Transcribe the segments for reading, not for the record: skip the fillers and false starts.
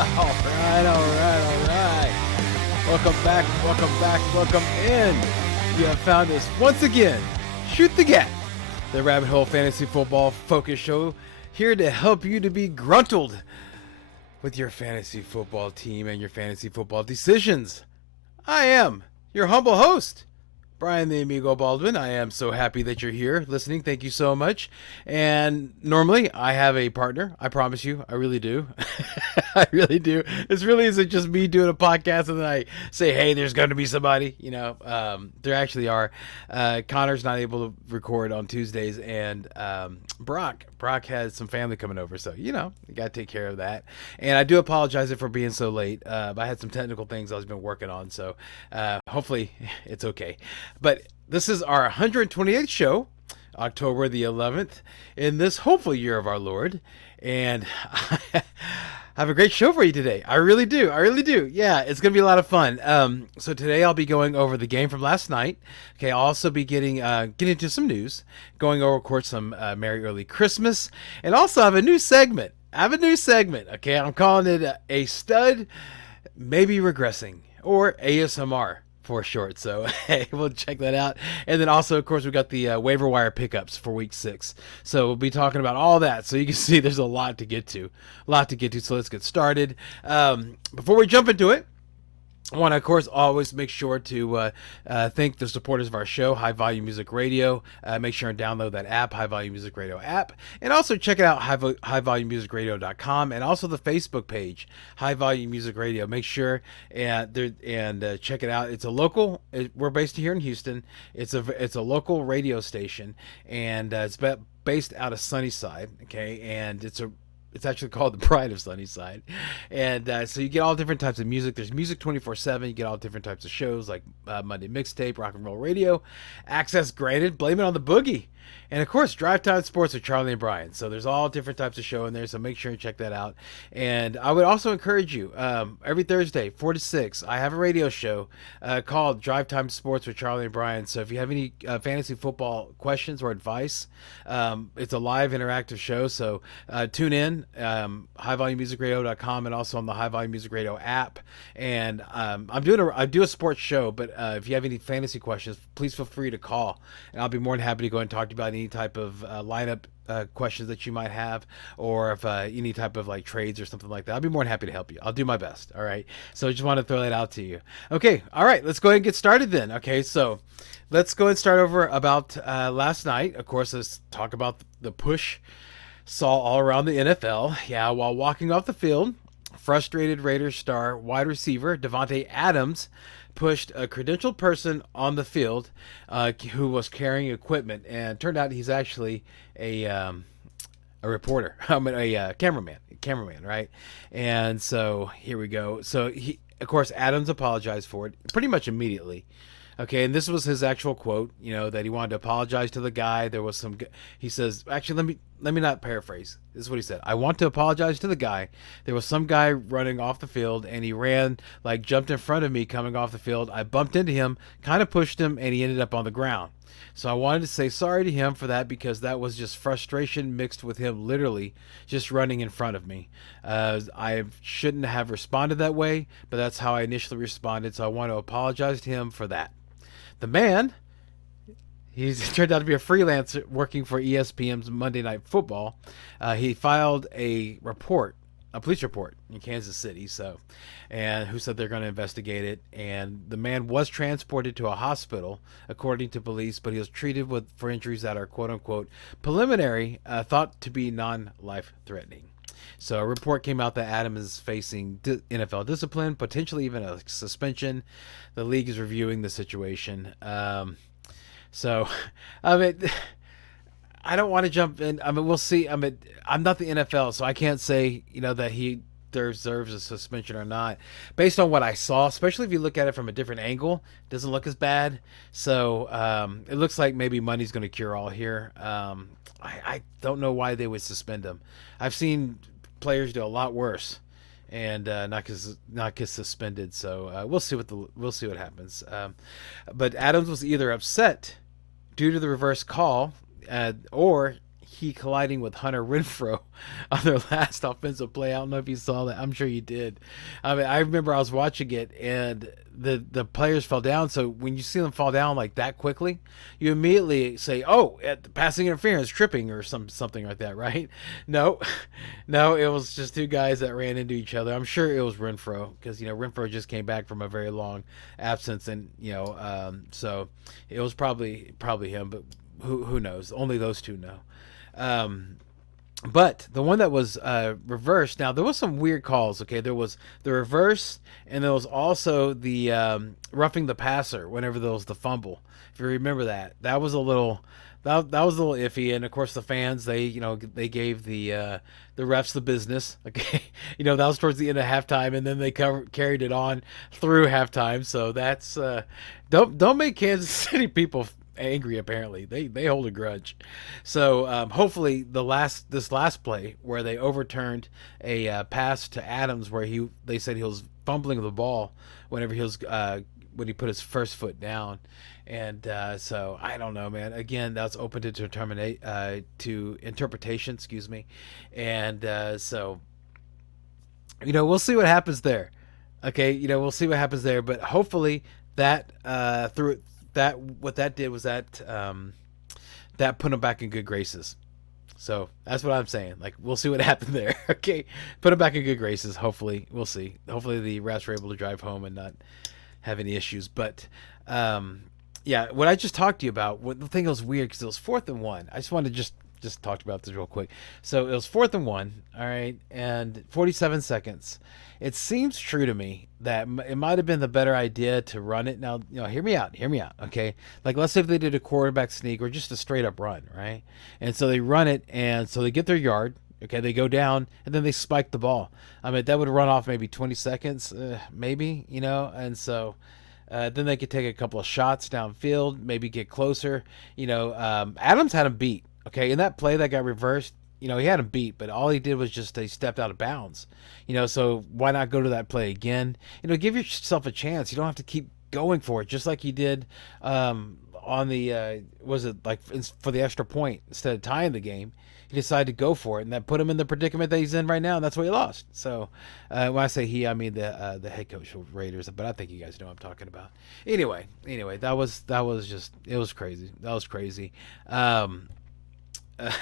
All right. Welcome in. You have found us once again. Shoot the Gap, the Rabbit Hole Fantasy Football Focus Show, here to help you to be gruntled with your fantasy football team and your fantasy football decisions. I am your humble host, Brian the Amigo Baldwin. I am so happy that you're here listening. Thank you so much. And normally I have a partner. I promise you. I really do. I really do. This really isn't just me doing a podcast and then I say, hey, there's going to be somebody. There actually are. Connor's not able to record on Tuesdays. And Brock has some family coming over. So, you got to take care of that. And I do apologize for being so late. I had some technical things I've been working on. So hopefully it's okay. But this is our 128th show, October the 11th, in this hopeful year of our Lord. And I have a great show for you today. I really do. Yeah, it's going to be a lot of fun. So today I'll be going over the game from last night. Okay, I'll also be getting into some news, going over, of course, some Merry Early Christmas, and also I have a new segment. Okay, I'm calling it a stud, maybe regressing, or ASMR for short. So hey, we'll check that out. And then also, of course, we got the waiver wire pickups for week 6. So we'll be talking about all that. So you can see there's a lot to get to. So let's get started. Before we jump into it, I want to, of course, always make sure to thank the supporters of our show, High Volume Music Radio. Make sure and download that app, High Volume Music Radio app. And also check it out, highvolumemusicradio.com, and also the Facebook page, High Volume Music Radio. Make sure and check it out. It's a local. We're based here in Houston. It's a local radio station, and it's based out of Sunnyside. Okay, and it's actually called the Pride of Sunnyside. And so you get all different types of music. There's music 24/7. You get all different types of shows like Monday Mixtape, Rock and Roll Radio, Access Granted, Blame It on the Boogie, and of course Drive Time Sports with Charlie and Brian. So there's all different types of show in there. So make sure and check that out. And I would also encourage you, every Thursday, 4 to 6, I have a radio show called Drive Time Sports with Charlie and Brian. So if you have any fantasy football questions or advice, it's a live interactive show. So tune in, highvolumemusicradio.com, and also on the High Volume Music Radio app. And I do a sports show, but if you have any fantasy questions, please feel free to call, and I'll be more than happy to go and talk to you about any type of lineup questions that you might have, or if any type of like trades or something like that. I'll be more than happy to help you. I'll do my best. All right. So I just want to throw that out to you. Okay. All right. Let's go ahead and get started then. Okay. So let's go and start over about last night. Of course, let's talk about the push saw all around the NFL. Yeah. While walking off the field, frustrated Raiders star wide receiver Davante Adams pushed a credentialed person on the field who was carrying equipment, and turned out he's actually a reporter, a cameraman, right? And so here we go. So of course, Adams apologized for it pretty much immediately. Okay, and this was his actual quote, that he wanted to apologize to the guy. There was he says, actually, let me not paraphrase. This is what he said. I want to apologize to the guy. There was some guy running off the field, and he jumped in front of me coming off the field. I bumped into him, kind of pushed him, and he ended up on the ground. So I wanted to say sorry to him for that, because that was just frustration mixed with him literally just running in front of me. I shouldn't have responded that way, but that's how I initially responded. So I want to apologize to him for that. The man, he's turned out to be a freelancer working for ESPN's Monday Night Football. He filed a police report in Kansas City, and who said they're going to investigate it. And the man was transported to a hospital, according to police, but he was treated for injuries that are quote unquote preliminary, thought to be non-life threatening. So a report came out that Adam is facing NFL discipline, potentially even a suspension. The league is reviewing the situation. So, I don't want to jump in. We'll see. I'm not the NFL, so I can't say, that he deserves a suspension or not. Based on what I saw, especially if you look at it from a different angle, it doesn't look as bad. So it looks like maybe money's going to cure all here. I don't know why they would suspend him. I've seen players do a lot worse and not get suspended. So we'll see what happens. But Adams was either upset due to the reverse call, or he colliding with Hunter Renfrow on their last offensive play. I don't know if you saw that. I'm sure you did. I mean, I remember I was watching it, and the players fell down. So when you see them fall down like that quickly, you immediately say, "Oh, at the passing interference, tripping, or something like that," right? No, no, it was just two guys that ran into each other. I'm sure it was Renfrow, because Renfrow just came back from a very long absence, and so it was probably him, but who knows? Only those two know. But the one that was reversed, now there was some weird calls. Okay, there was the reverse, and there was also the roughing the passer whenever there was the fumble. If you remember that, that was a little was a little iffy. And of course, the fans, they gave the refs the business. Okay, that was towards the end of halftime, and then they carried it on through halftime. So that's don't make Kansas City people angry. Apparently they hold a grudge. So hopefully this last play where they overturned a pass to Adams, where they said he was fumbling the ball whenever he was when he put his first foot down. And so I don't know, man. Again, that's open to interpretation, excuse me. And so we'll see what happens there. Okay, we'll see what happens there. But hopefully that what that did was that put him back in good graces. So that's what I'm saying. Like, we'll see what happened there. Okay, put him back in good graces. Hopefully, we'll see. Hopefully the refs were able to drive home and not have any issues. But yeah, what I just talked to you about, the thing was weird because it was 4th and 1. I just wanted to just talk about this real quick. So it was 4th and 1, all right, and 47 seconds. It seems true to me that it might have been the better idea to run it. Now, hear me out, okay? Like, let's say if they did a quarterback sneak or just a straight up run, right? And so they run it, and so they get their yard, okay? They go down, and then they spike the ball. I mean, that would run off maybe 20 seconds, maybe, and so then they could take a couple of shots downfield, maybe get closer. Adams had him beat, okay? In that play that got reversed, he had him beat, but all he did was just he stepped out of bounds. So why not go to that play again? Give yourself a chance. You don't have to keep going for it, just like he did on the was it like for the extra point instead of tying the game. He decided to go for it, and that put him in the predicament that he's in right now, and that's why he lost. So when I say he, I mean the head coach of Raiders, but I think you guys know what I'm talking about. Anyway, that was just, it was crazy. That was crazy.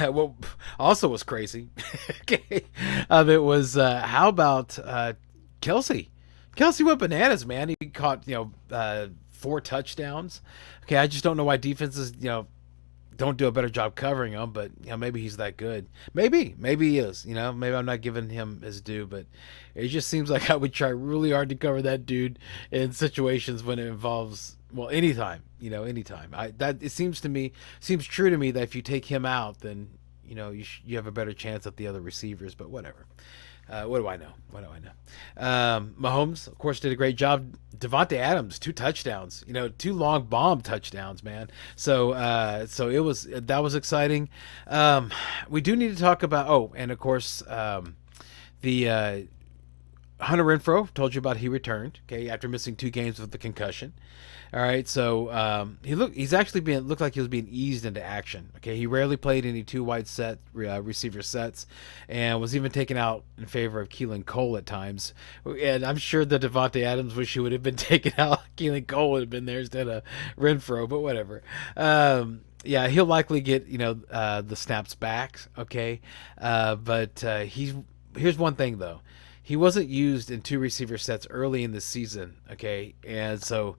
What also was crazy, okay, it was how about Kelsey? Kelsey went bananas, man. He caught 4 touchdowns. Okay, I just don't know why defenses don't do a better job covering him, but maybe he's that good. Maybe he is. Maybe I'm not giving him his due, but it just seems like I would try really hard to cover that dude in situations when it involves, well, anytime. Anytime. It seems true to me that if you take him out, then you have a better chance at the other receivers. But whatever. What do I know? Mahomes, of course, did a great job. Devontae Adams, 2 touchdowns. 2 long bomb touchdowns, man. So that was exciting. We do need to talk about. Oh, and of course, the Hunter Renfrow, told you about, he returned. Okay, after missing 2 games with the concussion. All right, so he's actually looked like he was being eased into action. Okay, he rarely played any 2 wide receiver sets, and was even taken out in favor of Keelan Cole at times. And I'm sure that Devontae Adams wish he would have been taken out. Keelan Cole would have been there instead of Renfrow, but whatever. Yeah, he'll likely get the snaps back. Okay, but here's one thing though. He wasn't used in 2 receiver sets early in the season. Okay, and so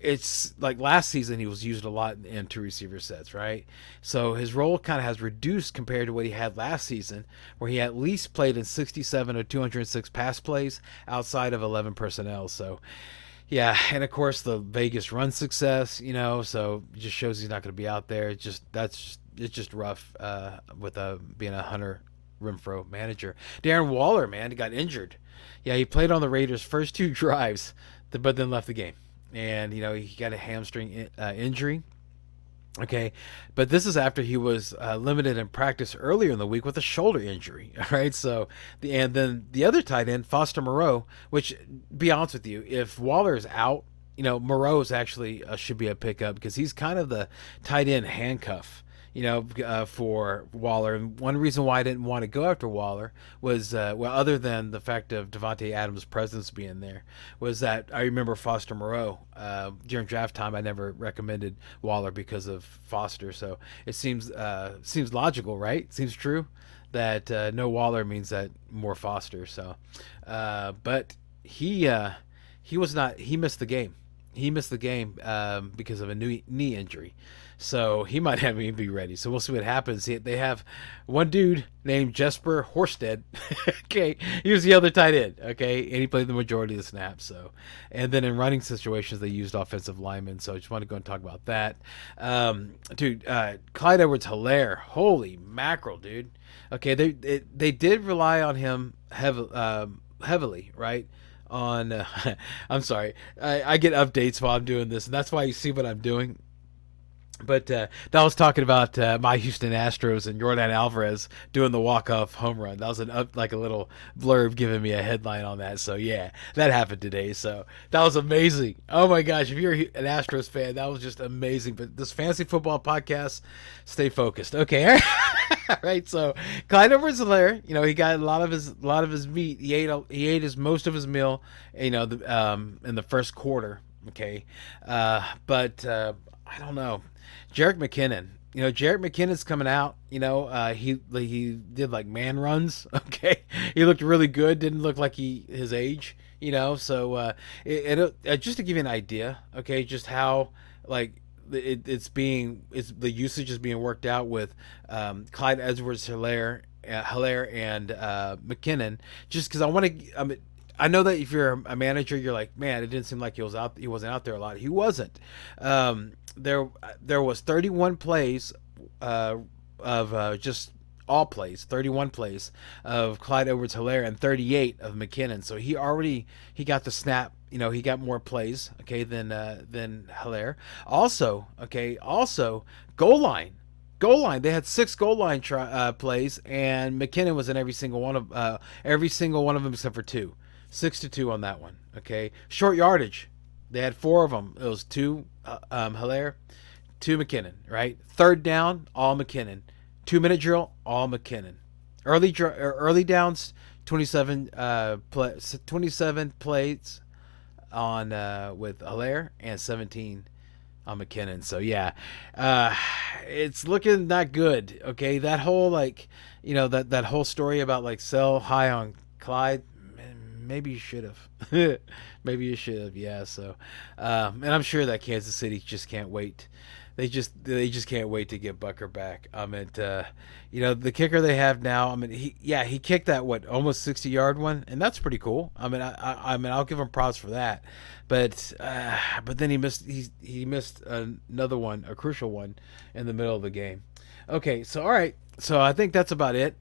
it's like last season he was used a lot in 2 receiver sets, right? So his role kind of has reduced compared to what he had last season, where he at least played in 67 of 206 pass plays outside of 11 personnel. So yeah, and of course the Vegas run success, so it just shows he's not going to be out there. It's just rough with being a Hunter Renfrow manager. Darren Waller, man, he got injured. Yeah, he played on the Raiders' first 2 drives, but then left the game. And he got a hamstring injury. Okay, but this is after he was limited in practice earlier in the week with a shoulder injury. All right, so then the other tight end, Foster Moreau, which, be honest with you, if Waller's out, Moreau's actually should be a pickup, because he's kind of the tight end handcuff. for Waller. And one reason why I didn't want to go after Waller was, well, other than the fact of Devontae Adams' presence being there, was that I remember Foster Moreau. During draft time, I never recommended Waller because of Foster. So it seems logical, right? Seems true that no Waller means that more Foster. So, but he was not. He missed the game. He missed the game because of a knee injury. So he might not even be ready. So we'll see what happens. They have one dude named Jesper Horsted. Okay, he was the other tight end. Okay, and he played the majority of the snaps. So, and then in running situations, they used offensive linemen. So I just want to go and talk about that. Dude, Clyde Edwards-Helaire. Holy mackerel, dude. Okay, they did rely on him heavily, right? On I'm sorry, I get updates while I'm doing this, and that's why you see what I'm doing. But that was talking about my Houston Astros and Yordan Alvarez doing the walk-off home run. That was like a little blurb giving me a headline on that. So yeah, that happened today. So that was amazing. Oh my gosh, if you're an Astros fan, that was just amazing. But this fantasy football podcast, stay focused. Okay, all right. So Clyde Edwards-Helaire, he got a lot of his meat. He ate most of his meal, in the first quarter. Okay, but I don't know. Jerick McKinnon. Jerick McKinnon's coming out. He did like man runs. Okay, he looked really good. Didn't look like his age. So just to give you an idea. Okay, just how like the usage is being worked out with Clyde Edwards-Helaire and McKinnon. Just because I want to. I know that if you're a manager, you're like, man, it didn't seem like he wasn't out there a lot. He wasn't. There was 31 plays of just all plays, 31 plays of Clyde Edwards-Helaire and 38 of McKinnon. So he got the snap. He got more plays, okay, than Helaire. Also, goal line. They had 6 goal line plays, and McKinnon was in every single one of them except for 2. 6-2 on that one. Okay, short yardage. They had 4 of them. It was 2 Helaire, 2 McKinnon. Right. Third down, all McKinnon. 2-minute drill, all McKinnon. Early downs, 27 plays on with Helaire and 17 on McKinnon. So yeah, it's looking not good. Okay, that whole that whole story about like sell high on Clyde. Maybe you should have. Maybe you should have. Yeah. So, and I'm sure that Kansas City just can't wait. They just can't wait to get Bucker back. The kicker they have now. He kicked that almost 60-yard one, and that's pretty cool. I'll give him props for that. But then he missed another one, a crucial one, in the middle of the game. Okay. So all right. So I think that's about it.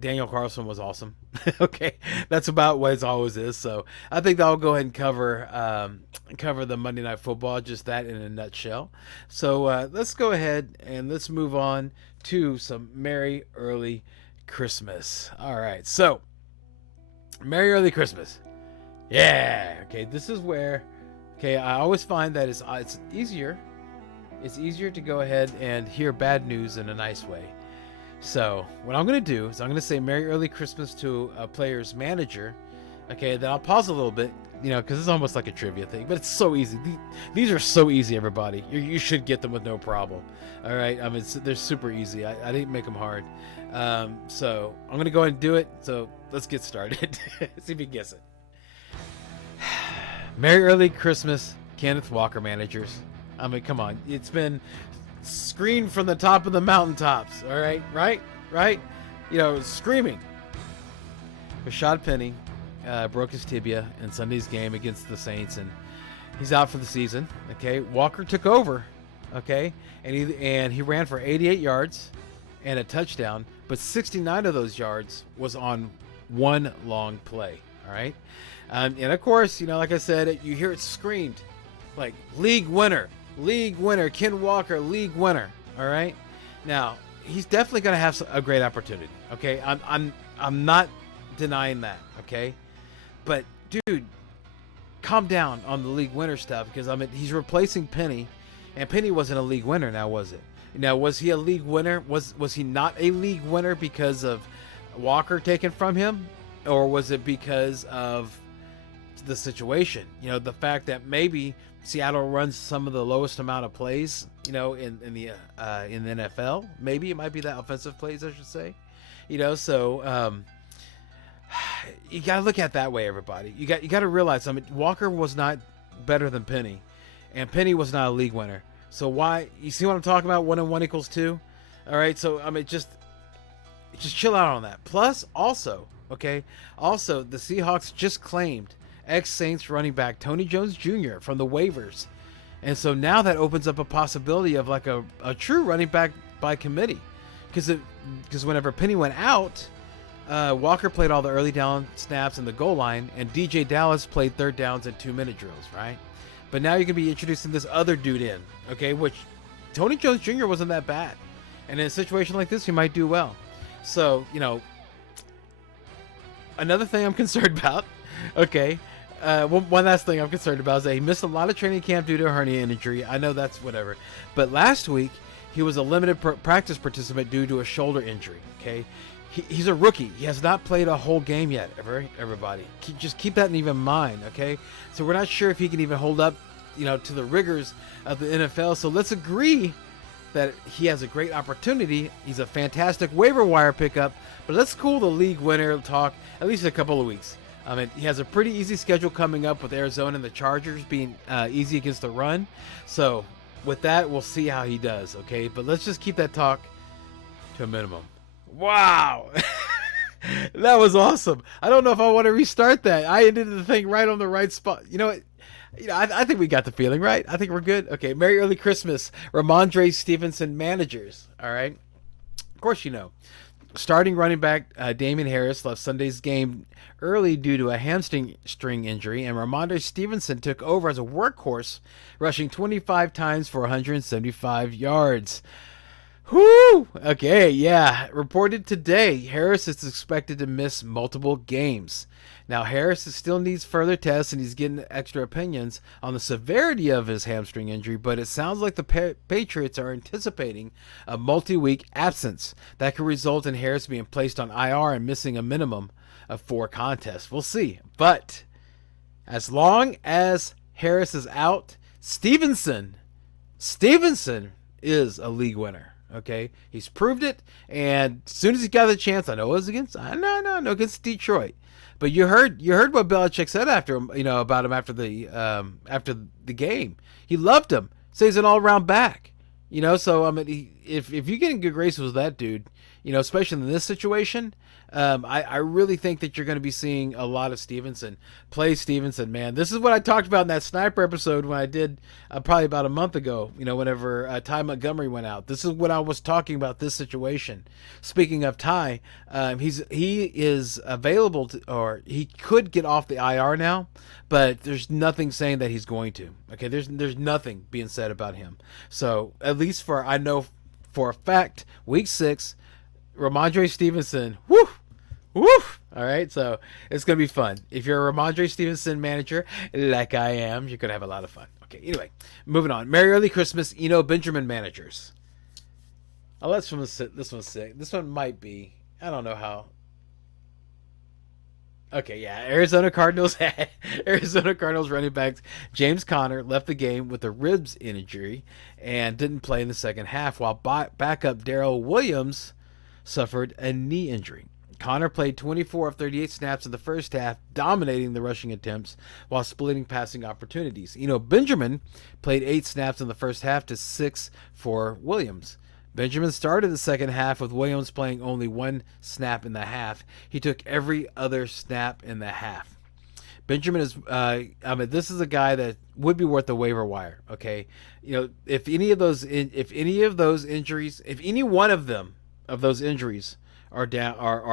Daniel Carlson was awesome. Okay, that's about what it always is. So I think I'll go ahead and cover the Monday Night Football, just that in a nutshell. So let's go ahead and let's move on to some Merry Early Christmas. All right, so Merry Early Christmas. Yeah. Okay, this is where. Okay, I always find that it's easier. It's easier to go ahead and hear bad news in a nice way. So what I'm going to do is I'm going to say Merry Early Christmas to a player's manager. Okay, then I'll pause a little bit, because it's almost like a trivia thing, but it's so easy. These are so easy, everybody. You should get them with no problem. All right, they're super easy. I didn't make them hard. So I'm going to go ahead and do it. So let's get started. See if you can guess it. Merry Early Christmas, Kenneth Walker managers. Come on. It's been screamed from the top of the mountaintops. All right, right. Screaming. Rashad Penny broke his tibia in Sunday's game against the Saints, and he's out for the season. Okay, Walker took over. Okay, and he ran for 88 yards and a touchdown, but 69 of those yards was on one long play. All right, and of course, like I said, you hear it screamed like league winner. Ken Walker, league winner. All right. Now he's definitely going to have a great opportunity. Okay. I'm not denying that. Okay. But dude, calm down on the league winner stuff, because he's replacing Penny, and Penny wasn't a league winner now, was it? Now, was he a league winner? Was he not a league winner because of Walker taken from him, or was it because of the situation? The fact that maybe Seattle runs some of the lowest amount of plays, in the NFL. Maybe it might be that offensive plays, I should say. So you gotta look at it that way, everybody. You got to realize, Walker was not better than Penny, and Penny was not a league winner. So why? You see what I'm talking about? 1 and 1 equals 2. All right. So just chill out on that. Plus, also, the Seahawks just claimed ex-Saints running back Tony Jones Jr. from the waivers, and so now that opens up a possibility of like a true running back by committee, because whenever Penny went out, Walker played all the early down snaps in the goal line, and DJ Dallas played third downs and 2-minute drills, right? But now you're going to be introducing this other dude in, okay, which Tony Jones Jr. wasn't that bad. And in a situation like this, he might do well. So, another thing I'm concerned about, okay, one last thing I'm concerned about is that he missed a lot of training camp due to a hernia injury. I know that's whatever. But last week, he was a limited practice participant due to a shoulder injury, okay? He's a rookie. He has not played a whole game yet, everybody. Just keep that in mind, okay? So we're not sure if he can even hold up, to the rigors of the NFL. So let's agree that he has a great opportunity. He's a fantastic waiver wire pickup, but let's cool the league winner talk at least a couple of weeks. He has a pretty easy schedule coming up with Arizona and the Chargers being easy against the run. So with that, we'll see how he does, okay? But let's just keep that talk to a minimum. Wow. That was awesome. I don't know if I want to restart that. I ended the thing right on the right spot. I think we got the feeling, right? I think we're good. Okay, Merry Early Christmas, Ramondre Stevenson managers. All right. Of course, starting running back Damian Harris left Sunday's game early due to a hamstring injury, and Ramondre Stevenson took over as a workhorse, rushing 25 times for 175 yards. Whoo! Okay, yeah. Reported today, Harris is expected to miss multiple games. Now, Harris still needs further tests, and he's getting extra opinions on the severity of his hamstring injury, but it sounds like the Patriots are anticipating a multi-week absence that could result in Harris being placed on IR and missing a minimum of 4 contests. We'll see. But as long as Harris is out, Stevenson is a league winner. Okay, he's proved it, and as soon as he got the chance, I know it was against Detroit, but you heard what Belichick said after him, about him after the game. He loved him. So he's an all-around back, So if you're getting good graces with that dude, especially in this situation, I really think that you're going to be seeing a lot of Stevenson. Play Stevenson, man. This is what I talked about in that sniper episode when I did probably about a month ago, whenever Ty Montgomery went out. This is what I was talking about, this situation. Speaking of Ty, he is available to, or he could get off the IR now, but there's nothing saying that he's going to. Okay, there's nothing being said about him. So at least I know for a fact, week 6, Ramondre Stevenson, woo! All right, so it's going to be fun. If you're a Ramondre Stevenson manager, like I am, you're going to have a lot of fun. Okay, anyway, moving on. Merry Early Christmas, Benjamin managers. Oh, this one's sick. This one might be. I don't know how. Okay, yeah. Arizona Cardinals running back James Conner left the game with a ribs injury and didn't play in the second half, while backup Darrell Williams suffered a knee injury. Conner played 24 of 38 snaps in the first half, dominating the rushing attempts while splitting passing opportunities. Benjamin played 8 snaps in the first half to 6 for Williams. Benjamin started the second half with Williams playing only 1 snap in the half. He took every other snap in the half. Benjamin is, this is a guy that would be worth the waiver wire. Okay, if any one of those injuries are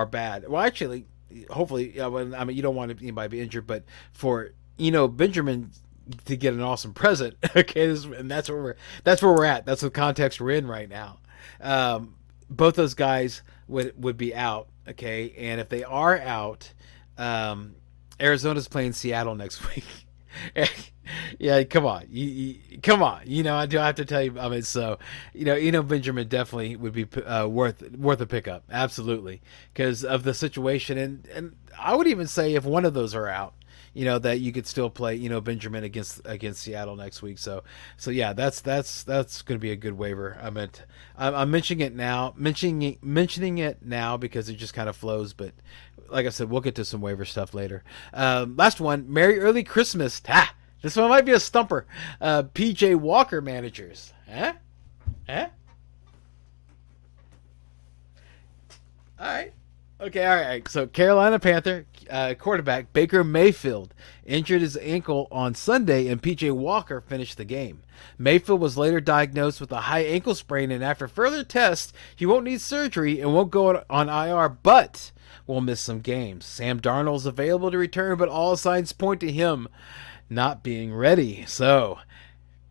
bad. Well, actually, hopefully, you don't want anybody to be injured, but for Benjamin to get an awesome present, okay, and that's where we're at. That's the context we're in right now. Both those guys would be out, okay, and if they are out, Arizona's playing Seattle next week. Yeah, come on, come on. I do have to tell you. I mean, so Benjamin definitely would be worth a pickup, absolutely, because of the situation, and I would even say if one of those are out, that you could still play, Benjamin against Seattle next week. So yeah, that's going to be a good waiver. I'm mentioning it now because it just kind of flows, but like I said, we'll get to some waiver stuff later. Last one, Merry Early Christmas. This one might be a stumper. PJ Walker managers. Huh? Huh? All right. Okay, all right. So Carolina Panther quarterback Baker Mayfield injured his ankle on Sunday, and PJ Walker finished the game. Mayfield was later diagnosed with a high ankle sprain, and after further tests, he won't need surgery and won't go on IR, but will miss some games. Sam Darnold is available to return, but all signs point to him not being ready. So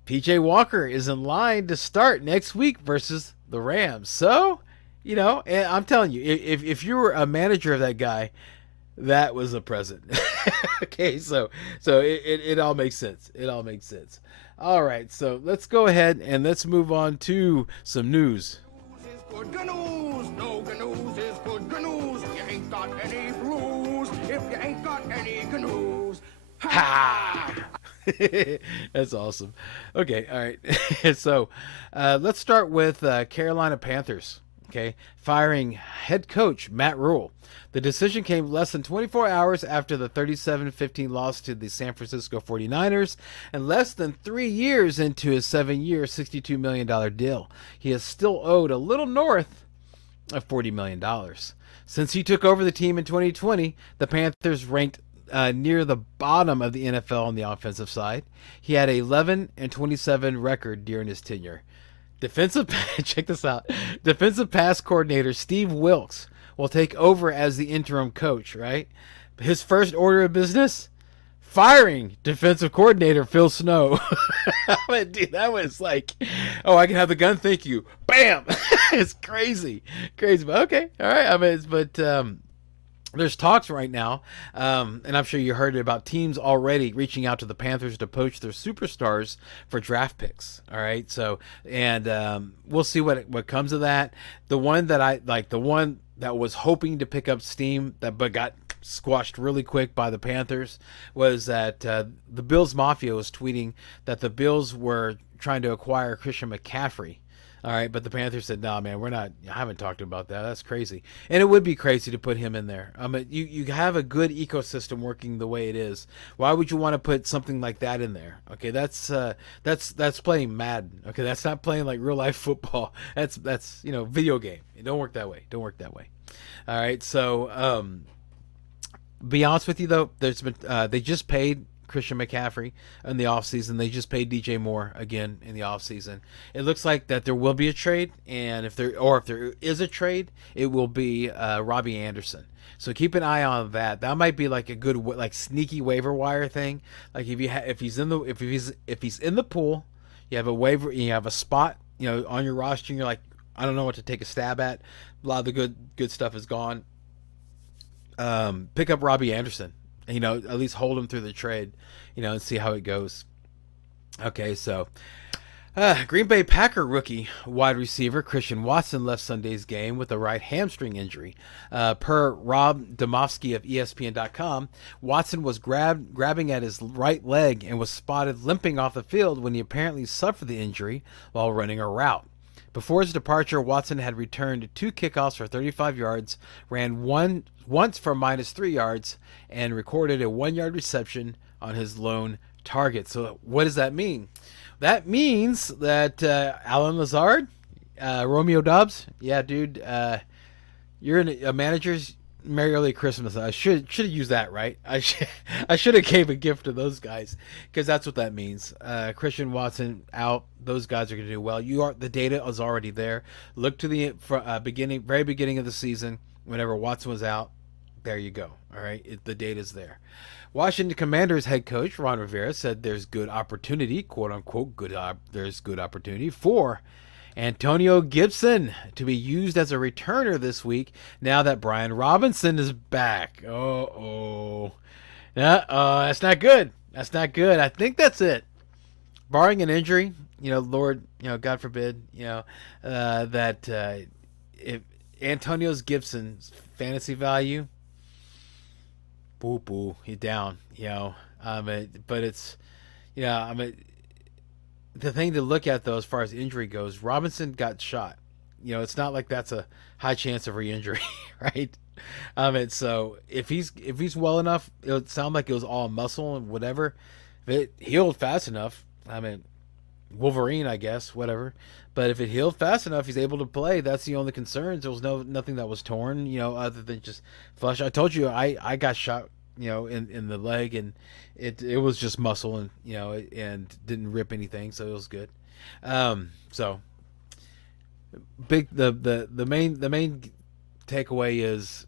PJ Walker is in line to start next week versus the Rams. So, and I'm telling you, if you were a manager of that guy, that was a present. Okay, so it all makes sense. It all makes sense. All right, so let's go ahead and let's move on to some news. Good news, no good news is good news. You ain't got any blues if you ain't got any news. Ha! That's awesome. Okay, all right. So let's start with Carolina Panthers. Okay, firing head coach Matt Rule. The decision came less than 24 hours after the 37-15 loss to the San Francisco 49ers and less than 3 years into his 7-year, $62 million deal. He is still owed a little north of $40 million. Since he took over the team in 2020, the Panthers ranked near the bottom of the NFL on the offensive side. He had a 11-27 record during his tenure. Check this out. Defensive pass coordinator Steve Wilks will take over as the interim coach, right? His first order of business, firing defensive coordinator Phil Snow. Dude, that was like, oh, I can have the gun, thank you. Bam! It's crazy. But okay, all right. There's talks right now, and I'm sure you heard about teams already reaching out to the Panthers to poach their superstars for draft picks. All right, so and we'll see what comes of that. The one that was hoping to pick up steam but got squashed really quick by the Panthers was that the Bills Mafia was tweeting that the Bills were trying to acquire Christian McCaffrey. All right, but the Panthers said, "No, man, we're not. I haven't talked about that. That's crazy." And it would be crazy to put him in there. You have a good ecosystem working the way it is. Why would you want to put something like that in there? Okay, that's playing Madden. Okay, that's not playing like real life football. That's video game. It don't work that way. All right, so be honest with you though, there's been they just paid Christian McCaffrey in the offseason. They just paid DJ Moore again in the offseason. It looks like that there will be a trade, and if there is a trade, it will be Robbie Anderson. So keep an eye on that. That might be like a good sneaky waiver wire thing. Like if he's in the pool, you have a waiver, you have a spot, on your roster, and you're like, I don't know what to take a stab at. A lot of the good stuff is gone. Pick up Robbie Anderson. At least hold him through the trade, and see how it goes. Okay, so Green Bay Packer rookie wide receiver Christian Watson left Sunday's game with a right hamstring injury. Per Rob Domofsky of ESPN.com, Watson was grabbing at his right leg and was spotted limping off the field when he apparently suffered the injury while running a route. Before his departure, Watson had returned 2 kickoffs for 35 yards, ran once for -3 yards, and recorded a 1-yard reception on his lone target. So what does that mean? That means that Alan Lazard, Romeo Dobbs, yeah, dude, you're in a manager's Merry Early Christmas. I should have used that, right? I should have gave a gift to those guys, because that's what that means. Christian Watson out. Those guys are going to do well. The data is already there. Look to the very beginning of the season, whenever Watson was out. There you go. All right, the data's there. Washington Commanders head coach Ron Rivera said there's good opportunity, quote unquote, there's good opportunity for Antonio Gibson to be used as a returner this week now that Brian Robinson is back. That's not good. I think that's it. barring an injury, Lord, God forbid, that if Antonio Gibson's fantasy value, boo, he's down, but it's, the thing to look at though, as far as injury goes, Robinson got shot. It's not like that's a high chance of re-injury, right? So if he's well enough, it would sound like it was all muscle and whatever. If it healed fast enough, Wolverine, I guess, whatever. But if it healed fast enough, he's able to play. That's the only concerns. There was nothing that was torn, other than just flesh. I told you I got shot, in the leg, and it was just muscle, and and didn't rip anything, so it was good. So big the main takeaway is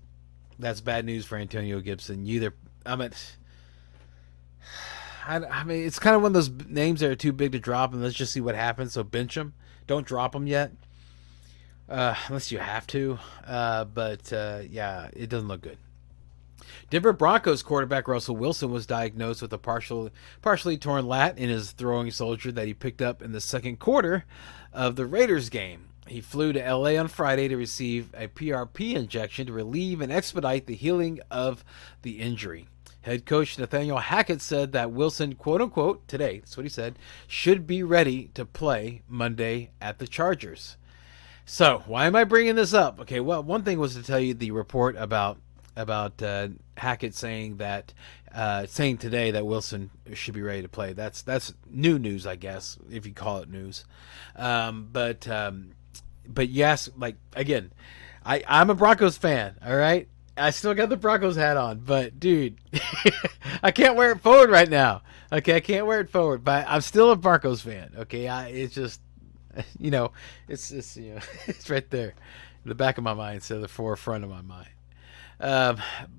that's bad news for Antonio Gibson. It's kind of one of those names that are too big to drop, and let's just see what happens. So bench him. Don't drop him yet, unless you have to. Yeah, it doesn't look good. Denver Broncos quarterback Russell Wilson was diagnosed with a partially torn lat in his throwing soldier that he picked up in the second quarter of the Raiders game. He flew to LA on Friday to receive a PRP injection to relieve and expedite the healing of the injury. Head coach Nathaniel Hackett said that Wilson, quote unquote, today, that's what he said, should be ready to play Monday at the Chargers. So, why am I bringing this up? Okay, well, one thing was to tell you the report about Hackett saying today that Wilson should be ready to play. That's new news, I guess, if you call it news. But yes, like, again, I'm a Broncos fan, all right? I still got the Broncos hat on, but dude, I can't wear it forward right now. Okay, I can't wear it forward, but I'm still a Broncos fan. Okay, it's just, it's it's right there, in the back of my mind instead of the forefront of my mind.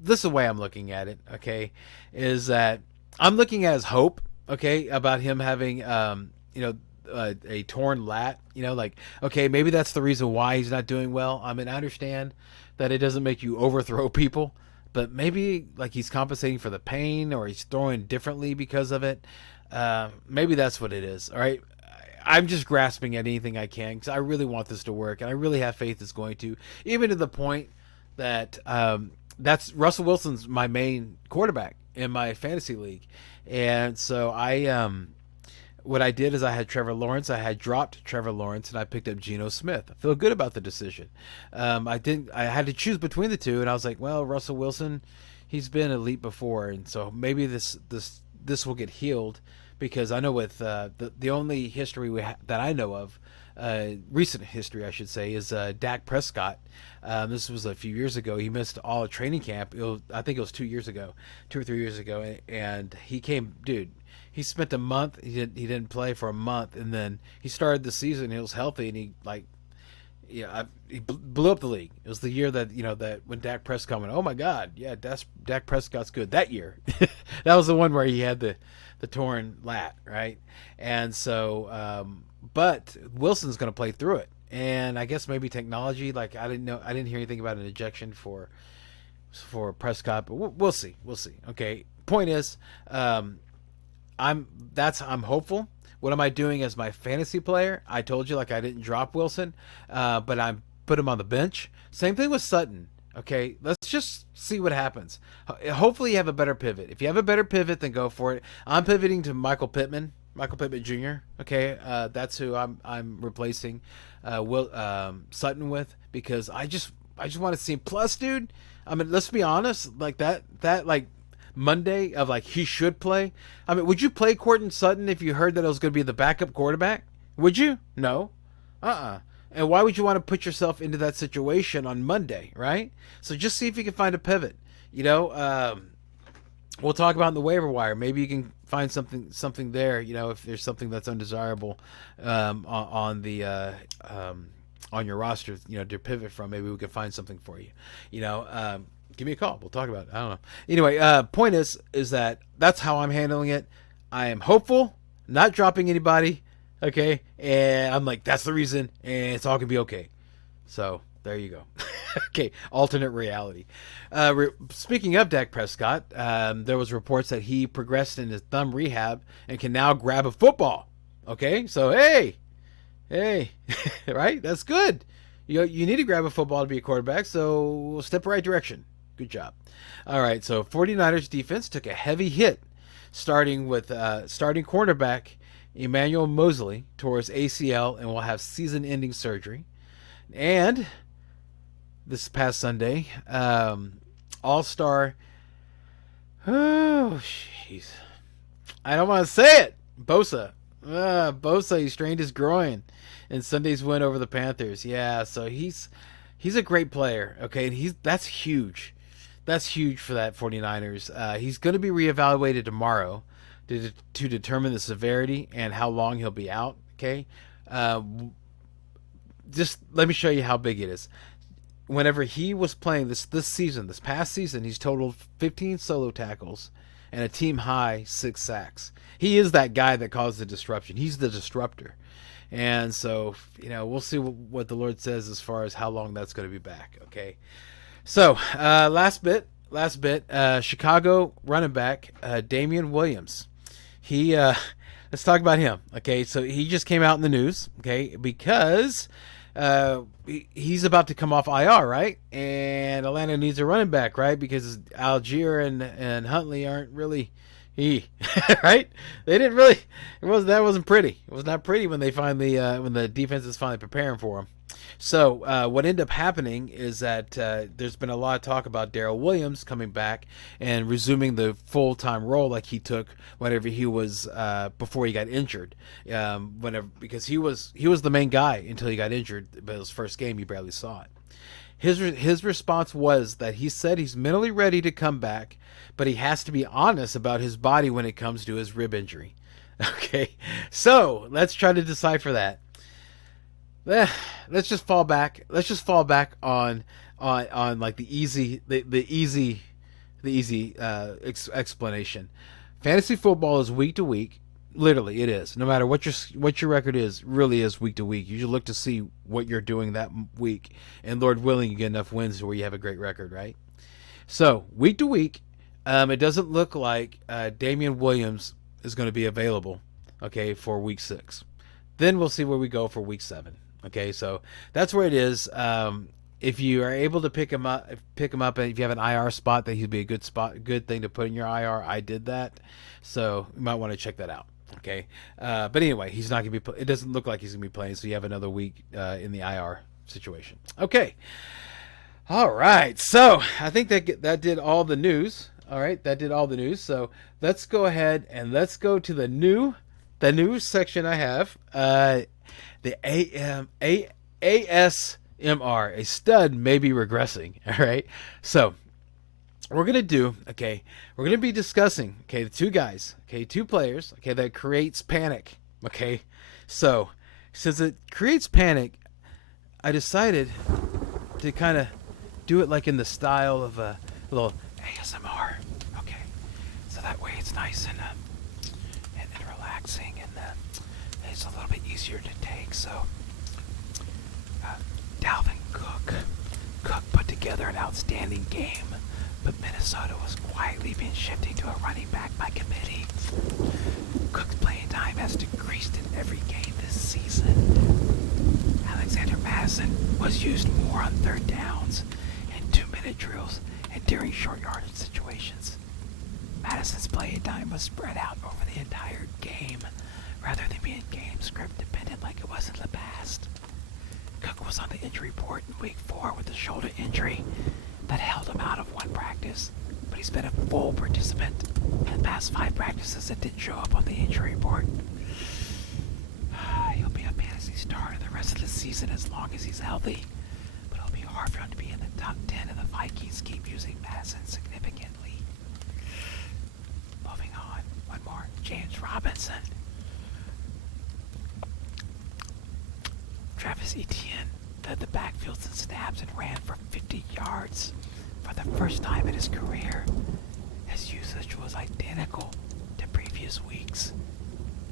This is the way I'm looking at it. Okay, is that I'm looking at his hope. Okay, about him having a torn lat. Okay, maybe that's the reason why he's not doing well. I understand that it doesn't make you overthrow people, but maybe like he's compensating for the pain, or he's throwing differently because of it. Maybe that's what it is. All right. I'm just grasping at anything I can because I really want this to work, and I really have faith it's going to, even to the point that that's Russell Wilson's my main quarterback in my fantasy league. And so what I did is I had Trevor Lawrence. I had dropped Trevor Lawrence, and I picked up Geno Smith. I feel good about the decision. I had to choose between the two, and I was like, well, Russell Wilson, he's been elite before, and so maybe this will get healed, because I know with the only history that I know of, recent history I should say, is Dak Prescott. This was a few years ago. He missed all of training camp. I think it was 2 or 3 years ago, and he came, dude. He spent a month. He didn't play for a month, and then he started the season. He was healthy, and he blew up the league. It was the year that that when Dak Prescott went, oh my God, yeah, Dak Prescott's good. That year, that was the one where he had the torn lat, right? And so, but Wilson's going to play through it, and I guess maybe technology. Like I didn't hear anything about an ejection for Prescott, but we'll see. Okay, point is, I'm hopeful. What am I doing as my fantasy player? I told you, like, I didn't drop Wilson, but I put him on the bench. Same thing with Sutton. Okay, let's just see what happens. Hopefully you have a better pivot. If you have a better pivot, then go for it. I'm pivoting to Michael Pittman Jr. Okay, that's who I'm replacing Sutton with, because I just want to see him. Plus, dude, let's be honest, like that like Monday of like he should play. Would you play Courtland Sutton if you heard that it was going to be the backup quarterback? Would you? No. And why would you want to put yourself into that situation on Monday, right? So just see if you can find a pivot. We'll talk about in the waiver wire. Maybe you can find something there. If there's something that's undesirable on your roster, to pivot from. Maybe we can find something for you. Give me a call. We'll talk about it. I don't know. Anyway, point is that that's how I'm handling it. I am hopeful, not dropping anybody. Okay. And I'm like, that's the reason. And it's all going to be okay. So there you go. Okay. Alternate reality. Speaking of Dak Prescott, there was reports that he progressed in his thumb rehab and can now grab a football. Okay, so hey, right? That's good. You need to grab a football to be a quarterback, so step the right direction. Good job. All right, so 49ers defense took a heavy hit, starting with starting cornerback Emmanuel Mosley towards ACL and will have season-ending surgery. And this past Sunday, All-Star. Oh, jeez. I don't want to say it. Bosa. Bosa, he strained his groin in Sunday's win over the Panthers. Yeah, so he's a great player. Okay, and that's huge. That's huge for that 49ers. He's going to be reevaluated tomorrow to determine the severity and how long he'll be out. Okay, just let me show you how big it is. Whenever he was playing this past season, he's totaled 15 solo tackles and a team high 6 sacks. He is that guy that caused the disruption. He's the disruptor. And so, we'll see what the Lord says as far as how long that's going to be back. Okay. So, last bit, Chicago running back, Damian Williams. Let's talk about him. Okay. So he just came out in the news. Okay. Because, he's about to come off IR, right? And Atlanta needs a running back, right? Because Algier and Huntley aren't really right? They didn't really. That wasn't pretty. It was not pretty when they finally when the defense is finally preparing for him. So what ended up happening is that there's been a lot of talk about Darrell Williams coming back and resuming the full-time role like he took whenever he was before he got injured. Because he was the main guy until he got injured. But his first game, you barely saw it. His response was that he said he's mentally ready to come back, but he has to be honest about his body when it comes to his rib injury. Okay, so let's try to decipher that. Let's just fall back. Let's just fall back on like the easy explanation. Fantasy football is week to week. Literally, it is. No matter what your record is, really is week to week. You should look to see what you're doing that week, and Lord willing, you get enough wins where you have a great record, right? So week to week, it doesn't look like Damian Williams is going to be available. Okay, for week 6. Then we'll see where we go for week 7. Okay, so that's where it is. If you are able to pick him up, and if you have an IR spot, that he'd be a good thing to put in your IR. I did that, so you might want to check that out. Okay, but anyway, he's not gonna be. It doesn't look like he's gonna be playing, so you have another week in the IR situation. Okay, all right. So I think that did all the news. All right, that did all the news. So let's go ahead and let's go to the news section. I have the ASMR. A stud may be regressing. All right, so. We're going to be discussing, the two guys, two players, that creates panic, So, since it creates panic, I decided to kind of do it like in the style of a little ASMR, So that way it's nice and relaxing, and it's a little bit easier to take, so. Dalvin Cook put together an outstanding game. But Minnesota was quietly being shifted to a running back by committee. Cook's playing time has decreased in every game this season. Alexander Madison was used more on third downs, in 2-minute drills, and during short yardage situations. Madison's playing time was spread out over the entire game, rather than being game script dependent like it was in the past. Cook was on the injury report in week 4 with a shoulder injury that held him out of one practice, but he's been a full participant in the past 5 practices that didn't show up on the injury report. He'll be a fantasy starter the rest of the season as long as he's healthy, but it'll be hard for him to be in the top 10 if the Vikings keep using Madison significantly. Moving on, one more. James Robinson. Travis Etienne led the backfields in snaps and ran for 50 yards for the first time in his career. His usage was identical to previous weeks.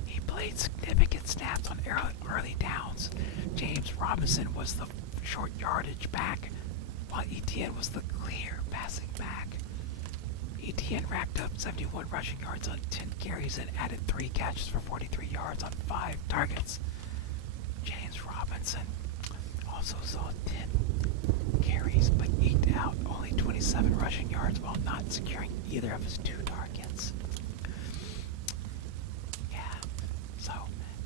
He played significant snaps on early downs. James Robinson was the short yardage back, while Etienne was the clear passing back. Etienne racked up 71 rushing yards on 10 carries and added 3 catches for 43 yards on 5 targets. James Robinson also saw 10 carries but eked out only 27 rushing yards while not securing either of his 2 targets. Yeah, so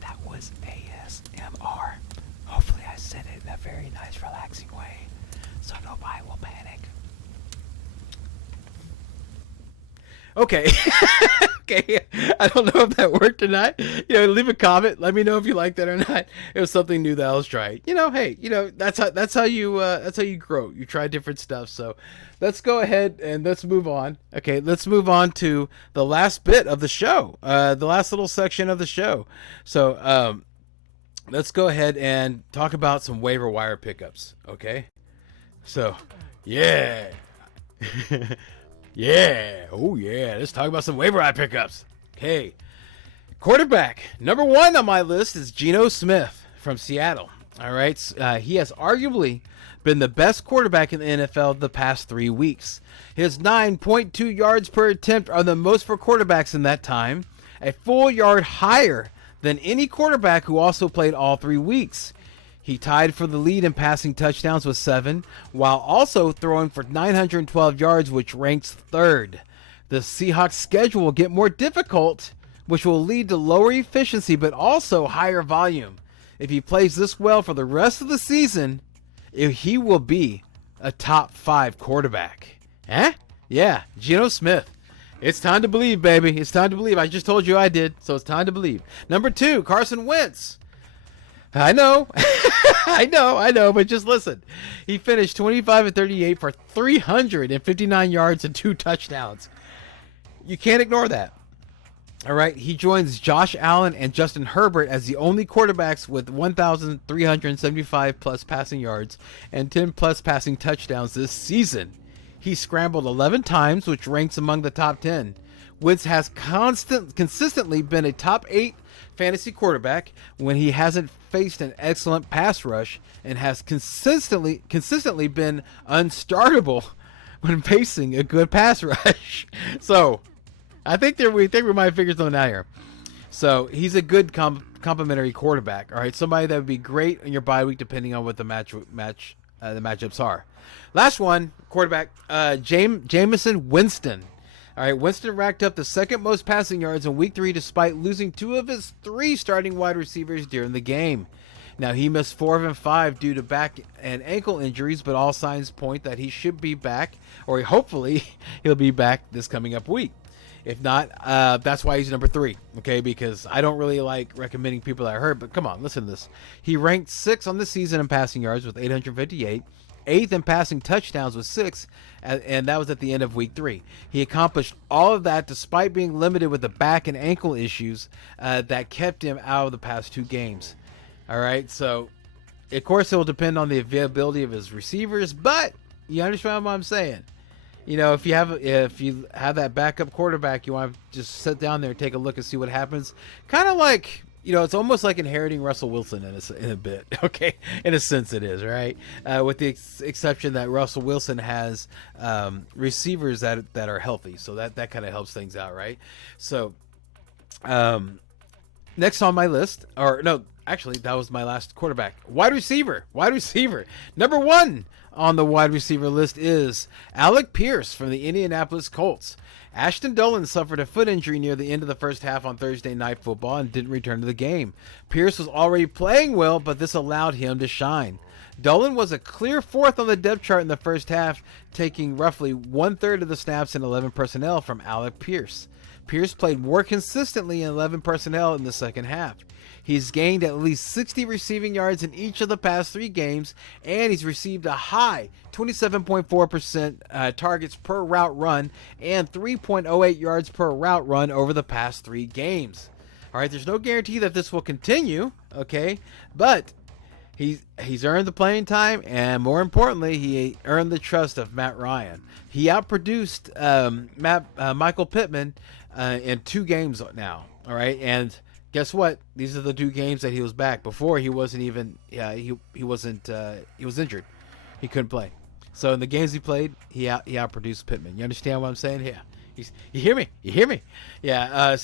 that was ASMR. Hopefully I said it in a very nice, relaxing way, so nobody will panic. Okay. Okay. I don't know if that worked or not. Leave a comment. Let me know if you like that or not. It was something new that I was trying. Hey, that's how you grow. You try different stuff. So let's go ahead and let's move on. Okay, let's move on to the last bit of the show. The last little section of the show. So let's go ahead and talk about some waiver wire pickups. Okay. So yeah. Yeah. Oh, yeah. Let's talk about some waiver wire pickups. Okay. Quarterback. Number 1 on my list is Geno Smith from Seattle. All right. He has arguably been the best quarterback in the NFL the past 3 weeks. His 9.2 yards per attempt are the most for quarterbacks in that time, a full yard higher than any quarterback who also played all 3 weeks. He tied for the lead in passing touchdowns with 7, while also throwing for 912 yards, which ranks 3rd. The Seahawks' schedule will get more difficult, which will lead to lower efficiency but also higher volume. If he plays this well for the rest of the season, he will be a top 5 quarterback. Yeah, Geno Smith. It's time to believe, baby. It's time to believe. I just told you I did, so it's time to believe. Number 2, Carson Wentz. I know, I know, but just listen. He finished 25-38 for 359 yards and 2 touchdowns. You can't ignore that. All right, he joins Josh Allen and Justin Herbert as the only quarterbacks with 1,375 plus passing yards and 10 plus passing touchdowns this season. He scrambled 11 times, which ranks among the top 10. Wentz has consistently been a top 8 fantasy quarterback when he hasn't faced an excellent pass rush and has consistently been unstartable when facing a good pass rush. So I think we might figure something out here. So he's a good complementary quarterback. All right, somebody that would be great in your bye week depending on what the matchups are. Last one, quarterback, Jameson Winston. All right, Winston racked up the 2nd most passing yards in Week 3 despite losing 2 of his 3 starting wide receivers during the game. Now, he missed 4 of 5 due to back and ankle injuries, but all signs point that he should be back, or hopefully he'll be back this coming up week. If not, that's why he's number 3, okay, because I don't really like recommending people that are hurt, but come on, listen to this. He ranked 6th on the season in passing yards with 858. 8th in passing touchdowns with 6, and that was at the end of Week 3. He accomplished all of that despite being limited with the back and ankle issues that kept him out of the past 2 games. All right, so of course it will depend on the availability of his receivers, but you understand what I'm saying. If you have that backup quarterback, you want to just sit down there and take a look and see what happens. Kind of like, it's almost like inheriting Russell Wilson in a bit, okay? In a sense it is, right? With the exception that Russell Wilson has receivers that are healthy, so that kind of helps things out, right? So, next on my list, or no, actually, that was my last quarterback. Wide receiver. Number 1 on the wide receiver list is Alec Pierce from the Indianapolis Colts. Ashton Dolan suffered a foot injury near the end of the first half on Thursday Night Football and didn't return to the game. Pierce was already playing well, but this allowed him to shine. Dolan was a clear 4th on the depth chart in the first half, taking roughly 1/3 of the snaps in 11 personnel from Alec Pierce. Pierce played more consistently in 11 personnel in the second half. He's gained at least 60 receiving yards in each of the past 3 games, and he's received a high 27.4% targets per route run and 3.08 yards per route run over the past 3 games. All right, there's no guarantee that this will continue, okay? But he's earned the playing time, and more importantly, he earned the trust of Matt Ryan. He outproduced Michael Pittman in 2 games now, all right? And guess what? These are the 2 games that he was back. Before he wasn't even. He was injured. He couldn't play. So in the games he played, he outproduced Pittman. You understand what I'm saying? You hear me? You hear me? Yeah.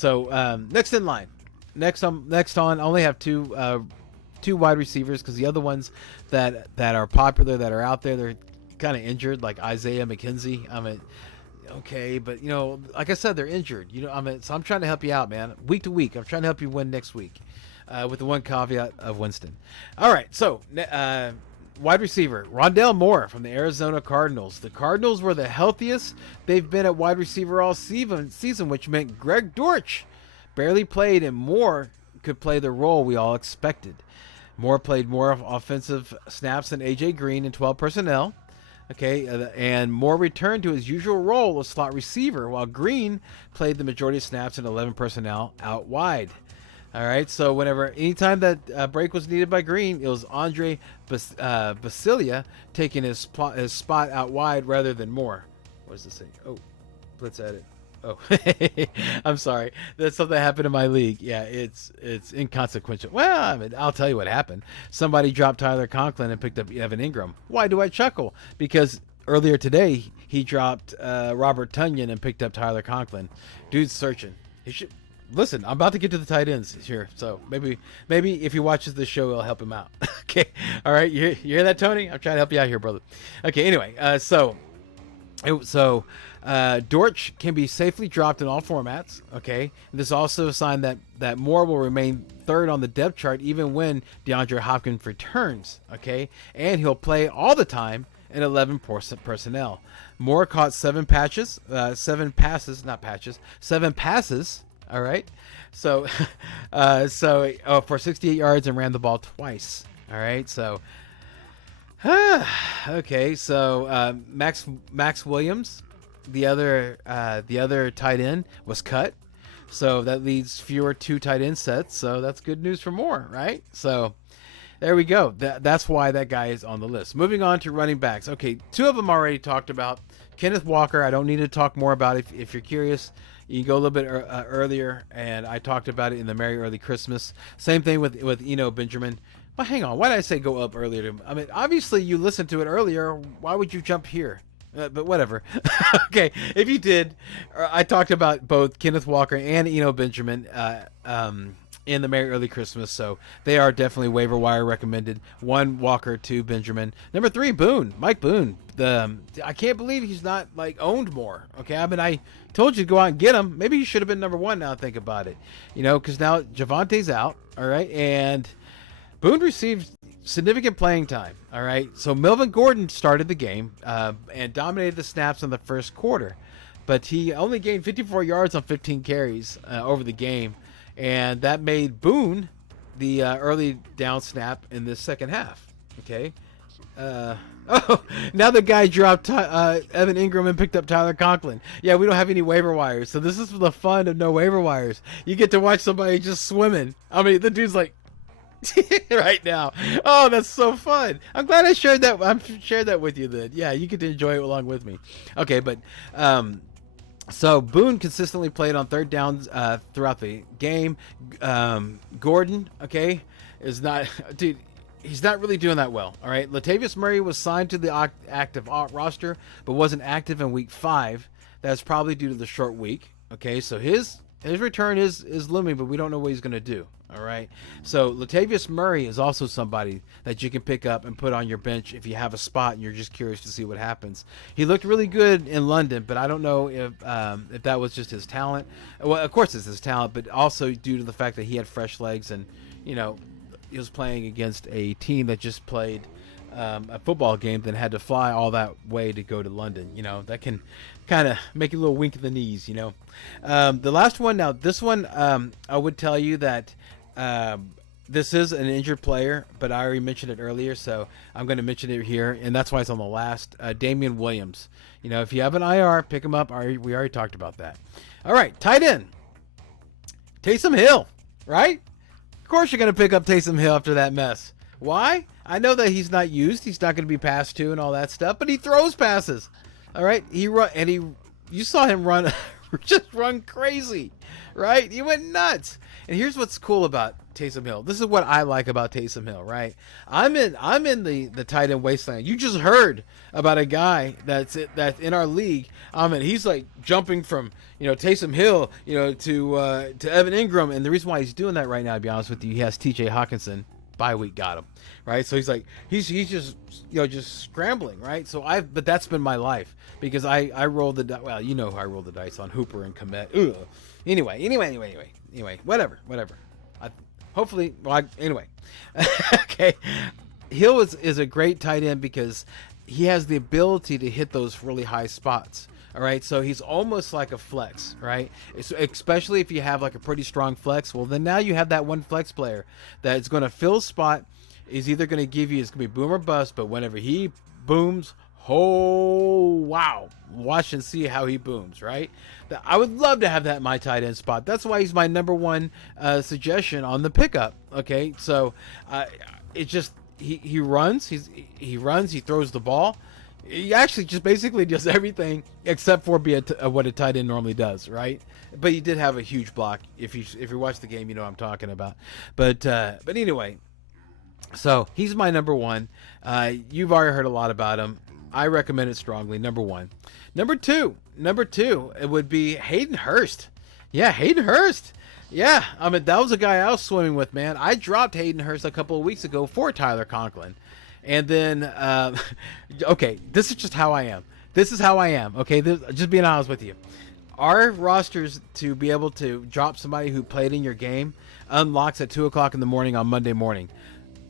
Next in line, next on, I only have two wide receivers because the other ones that are popular that are out there, they're kind of injured, like Isaiah McKenzie. I mean, okay, but like I said, they're injured. So I'm trying to help you out, man. Week to week, I'm trying to help you win next week, with the one caveat of Winston. All right, so wide receiver Rondell Moore from the Arizona Cardinals. The Cardinals were the healthiest they've been at wide receiver all season, which meant Greg Dortch barely played, and Moore could play the role we all expected. Moore played more offensive snaps than AJ Green in 12 personnel. Okay, and Moore returned to his usual role of slot receiver, while Green played the majority of snaps in 11 personnel out wide. All right, so anytime that break was needed by Green, it was Andre Basilia taking his spot out wide rather than Moore. What does this say? Oh, let's edit. Oh, I'm sorry. That's something that happened in my league. Yeah, it's inconsequential. Well, I mean, I'll tell you what happened. Somebody dropped Tyler Conklin and picked up Evan Ingram. Why do I chuckle? Because earlier today he dropped Robert Tonyan and picked up Tyler Conklin. Dude's searching. He should listen. I'm about to get to the tight ends here, so maybe if he watches this show, it'll help him out. Okay, all right. You hear that, Tony? I'm trying to help you out here, brother. Okay. Anyway, Dortch can be safely dropped in all formats. Okay, and this is also a sign that Moore will remain third on the depth chart even when DeAndre Hopkins returns. Okay, and he'll play all the time in 11 personnel. Moore caught 7 passes. All right, so for 68 yards and ran the ball twice. All right, so. Okay, so Max Williams, the other tight end, was cut, so that leaves fewer 2 tight end sets. So that's good news for Moore, right? So there we go. That's why that guy is on the list. Moving on to running backs. Okay, 2 of them already talked about. Kenneth Walker, I don't need to talk more about it. If you're curious, you can go a little bit earlier, and I talked about it in the Merry Early Christmas. Same thing with Eno Benjamin. Well, hang on. Why did I say go up earlier? I mean, obviously you listened to it earlier. Why would you jump here? But whatever. Okay, if you did, I talked about both Kenneth Walker and Eno Benjamin in the Merry Early Christmas, so they are definitely waiver wire recommended. 1 Walker, 2 Benjamin. Number 3, Boone, Mike Boone. I can't believe he's not owned more. Okay, I mean, I told you to go out and get him. Maybe he should have been number 1. Now I think about it, because now Javante's out. All right, and Boone received significant playing time. All right, so Melvin Gordon started the game and dominated the snaps in the first quarter, but he only gained 54 yards on 15 carries over the game, and that made Boone the early down snap in the second half. Okay. Now the guy dropped Evan Ingram and picked up Tyler Conklin. Yeah, we don't have any waiver wires, so this is for the fun of no waiver wires. You get to watch somebody just swimming. I mean, the dude's like right now. Oh, that's so fun. I'm glad I shared that with you then. Yeah, you get to enjoy it along with me. Okay, but so Boone consistently played on third downs throughout the game. Gordon, okay, is not, dude, he's not really doing that well. All right, Latavius Murray was signed to the active roster, but wasn't active in week 5. That's probably due to the short week. Okay, so his return is looming, but we don't know what he's going to do. All right, so Latavius Murray is also somebody that you can pick up and put on your bench if you have a spot and you're just curious to see what happens. He looked really good in London, but I don't know if that was just his talent. Well, of course it's his talent, but also due to the fact that he had fresh legs and he was playing against a team that just played a football game, then had to fly all that way to go to London. That can kind of make you a little wink in the knees. The last one. Now, this one, I would tell you that this is an injured player, but I already mentioned it earlier, so I'm going to mention it here, and that's why it's on the last. Damian Williams. If you have an IR, pick him up. We already talked about that. All right, tight end. Taysom Hill, right? Of course you're going to pick up Taysom Hill after that mess. Why? I know that he's not used. He's not going to be passed to and all that stuff, but he throws passes. All right, you saw him run just run crazy, right? He went nuts. And here's what's cool about Taysom Hill. This is what I like about Taysom Hill, right? I'm in the tight end wasteland. You just heard about a guy that's in our league. He's like jumping from Taysom Hill to Evan Ingram, and the reason why he's doing that right now, to be honest with you, he has T.J. Hawkinson. Bye week got him, right? So he's just just scrambling, right? But that's been my life because I rolled the I rolled the dice on Hooper and Komet. Ugh. Anyway, whatever. Anyway. Okay. Hill is a great tight end because he has the ability to hit those really high spots. All right, so he's almost like a flex, right? Especially if you have like a pretty strong flex. Well, then now you have that one flex player that's going to fill spot. Is either going to give you, it's going to be boom or bust, but whenever he booms, oh, wow. Watch and see how he booms, right? I would love to have that in my tight end spot. That's why he's my number one suggestion on the pickup, okay? So it just, he runs, he throws the ball. He actually just basically does everything except for what a tight end normally does, right? But he did have a huge block. If you watch the game, you know what I'm talking about. But anyway, so he's my number one. You've already heard a lot about him. I recommend it strongly. Number one. Number two, it would be Hayden Hurst. Yeah, Hayden Hurst. Yeah, that was a guy I was swimming with, man. I dropped Hayden Hurst a couple of weeks ago for Tyler Conklin. And then, okay, this is just how I am. Okay, just being honest with you. Our rosters, to be able to drop somebody who played in your game, unlocks at 2 o'clock in the morning on Monday morning.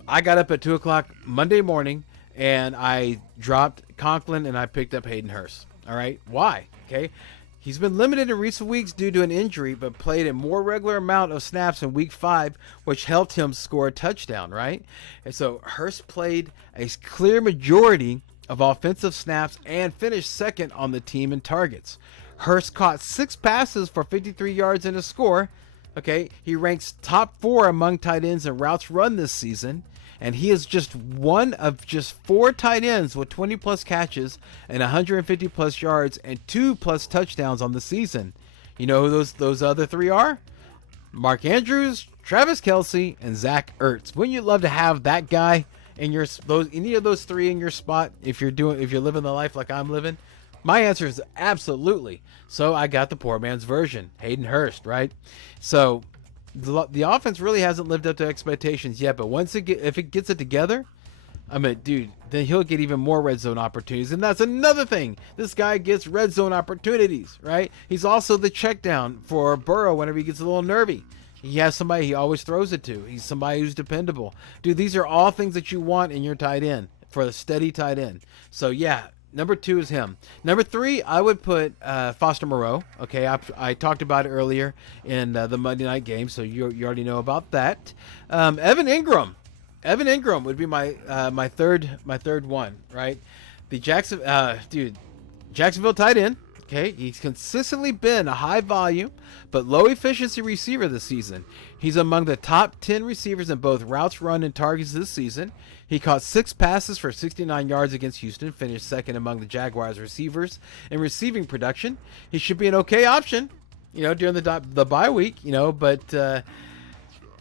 I got up at 2 o'clock Monday morning, and I dropped Conklin, and I picked up Hayden Hurst. All right, why? Okay. He's been limited in recent weeks due to an injury, but played a more regular amount of snaps in week 5, which helped him score a touchdown, right? And so Hurst played a clear majority of offensive snaps and finished second on the team in targets. Hurst caught 6 passes for 53 yards and a score. Okay, he ranks top 4 among tight ends in routes run this season. And he is just one of just 4 tight ends with 20 plus catches and 150 plus yards and 2 plus touchdowns on the season. You know who those other 3 are? Mark Andrews, Travis Kelce, and Zach Ertz. Wouldn't you love to have that guy in any of those 3 in your spot if you're living the life like I'm living? My answer is absolutely. So I got the poor man's version, Hayden Hurst, right? So the offense really hasn't lived up to expectations yet, but if it gets it together, dude, then he'll get even more red zone opportunities. And that's another thing. This guy gets red zone opportunities, right? He's also the check down for Burrow whenever he gets a little nervy. He has somebody he always throws it to. He's somebody who's dependable. Dude, these are all things that you want in your tight end for a steady tight end. So yeah, number 2 is him. Number 3, I would put Foster Moreau. Okay, I talked about it earlier in the Monday night game, so you already know about that. Evan Ingram. Evan Ingram would be my third one, right? The Jacksonville tight end. Okay, he's consistently been a high volume but low efficiency receiver this season. He's among the top 10 receivers in both routes run and targets this season. He caught 6 passes for 69 yards against Houston, finished second among the Jaguars receivers in receiving production. He should be an okay option, during the bye week, but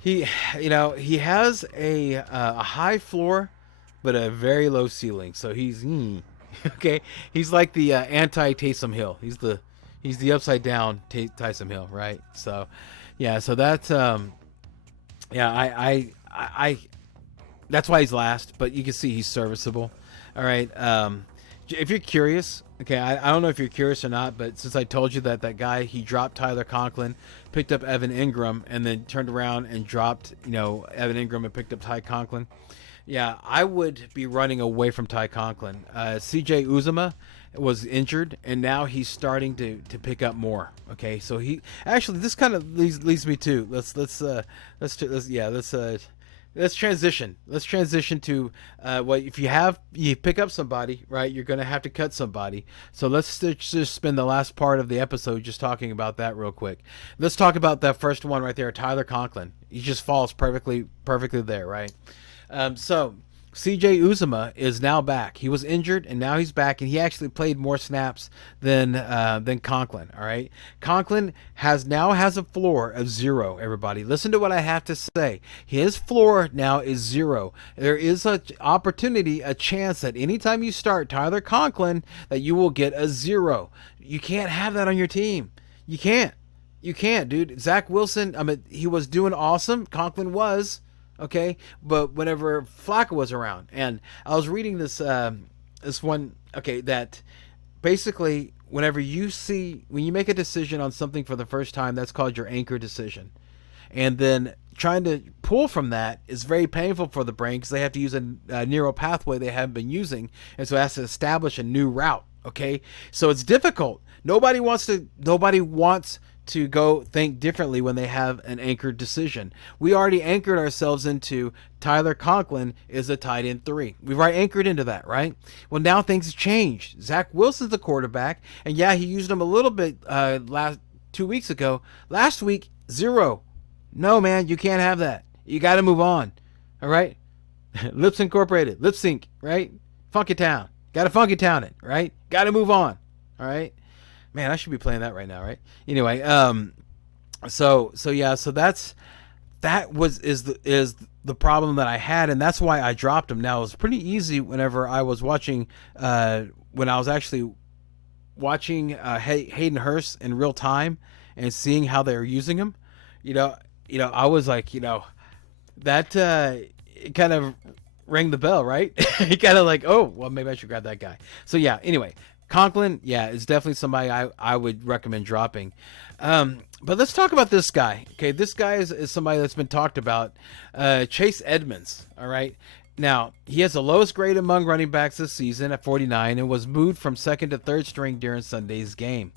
he has a high floor but a very low ceiling. So he's okay. He's like the anti-Taysom Hill. He's the upside down Taysom Hill, right? So yeah, so that's I that's why he's last, but you can see he's serviceable. All right. If you're curious, okay, I don't know if you're curious or not, but since I told you that guy, he dropped Tyler Conklin, picked up Evan Ingram, and then turned around and dropped, Evan Ingram and picked up Ty Conklin. Yeah, I would be running away from Ty Conklin. CJ Uzomah was injured, and now he's starting to pick up more. Okay, so this kind of leads me to let's transition. Let's transition to if you pick up somebody, right? You're gonna have to cut somebody. So let's just spend the last part of the episode just talking about that real quick. Let's talk about that first one right there, Tyler Conklin. He just falls perfectly there, right? So CJ Uzuma is now back. He was injured and now he's back, and he actually played more snaps than Conklin. All right, Conklin now has a floor of 0. Everybody, listen to what I have to say. His floor now is 0. There is an opportunity, a chance that anytime you start Tyler Conklin, that you will get a 0. You can't have that on your team. You can't. You can't, dude. Zach Wilson, I mean, he was doing awesome. Conklin was. Okay, but whenever Flacco was around, and I was reading this one, okay, that basically when you make a decision on something for the first time, that's called your anchor decision, and then trying to pull from that is very painful for the brain because they have to use a neural pathway they haven't been using, and so it has to establish a new route. Okay, so it's difficult. Nobody wants to go think differently when they have an anchored decision. We already anchored ourselves into Tyler Conklin is a tight end 3. We've already anchored into that, right? Well, now things change. Zach Wilson's the quarterback, and yeah, he used him a little bit last 2 weeks ago. Last week, 0. No, man, you can't have that. You got to move on. All right? Lips Incorporated, lip sync, right? Funky Town. Got to Funky Town it, right? Got to move on. All right? Man, I should be playing that right now, right? Anyway, so that is the problem that I had, and that's why I dropped him. Now, it was pretty easy whenever I was watching when I was actually watching Hayden Hurst in real time and seeing how they were using him. I was like, that it kind of rang the bell, right? Kind of like, oh, well, maybe I should grab that guy. So yeah, anyway, Conklin, yeah, is definitely somebody I would recommend dropping. But let's talk about this guy. Okay, this guy is somebody that's been talked about. Chase Edmonds, all right? Now, he has the lowest grade among running backs this season at 49 and was moved from second to third string during Sunday's game.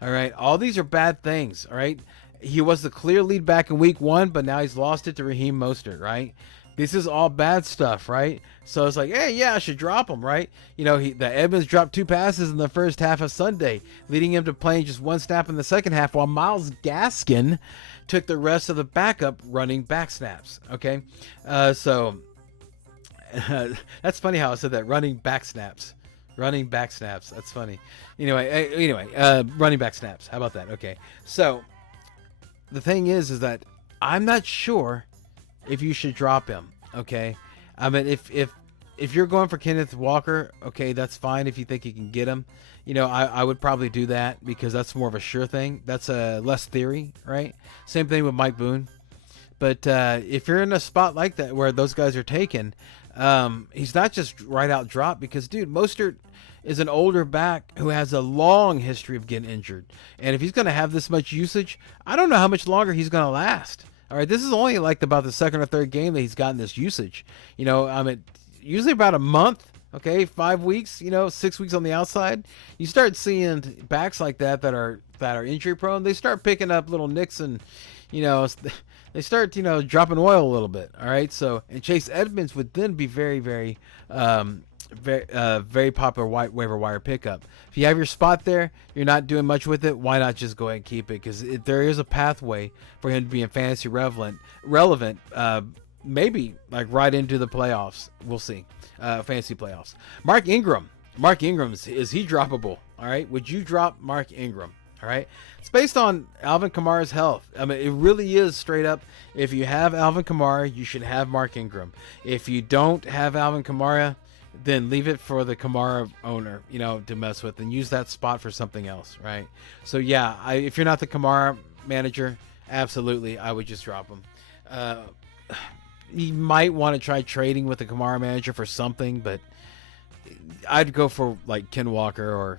All right, all these are bad things, all right? He was the clear lead back in week 1, but now he's lost it to Raheem Mostert, right? This is all bad stuff, right? So it's like, hey, yeah, I should drop him, right? The Edmonds dropped 2 passes in the first half of Sunday, leading him to playing just 1 snap in the second half, while Myles Gaskin took the rest of the backup running back snaps. Okay, so that's funny how I said that, running back snaps. Running back snaps. That's funny. Anyway, running back snaps. How about that? Okay, so the thing is that I'm not sure if you should drop him. Okay, I mean, if you're going for Kenneth Walker, okay, that's fine. If you think you can get him, I would probably do that because that's more of a sure thing. That's a less theory, right? Same thing with Mike Boone. But if you're in a spot like that where those guys are taken, he's not just right out drop because, dude, Mostert is an older back who has a long history of getting injured. And if he's going to have this much usage, I don't know how much longer he's going to last. All right, this is only like about the second or third game that he's gotten this usage. Usually about a month, okay, 5 weeks, 6 weeks on the outside. You start seeing backs like that are injury prone. They start picking up little nicks and, they start, dropping oil a little bit. All right, so and Chase Edmonds would then be very, very, very popular waiver wire pickup. If you have your spot there, you're not doing much with it, why not just go ahead and keep it? Because there is a pathway for him to be in fantasy relevant, maybe like right into the playoffs. We'll see. Fantasy playoffs. Mark Ingram, is he droppable? All right, would you drop Mark Ingram? All right, it's based on Alvin Kamara's health. I mean, it really is straight up. If you have Alvin Kamara, you should have Mark Ingram. If you don't have Alvin Kamara, then leave it for the Kamara owner, to mess with and use that spot for something else, right? So yeah, if you're not the Kamara manager, absolutely, I would just drop him. You might want to try trading with the Kamara manager for something, but I'd go for like Ken Walker or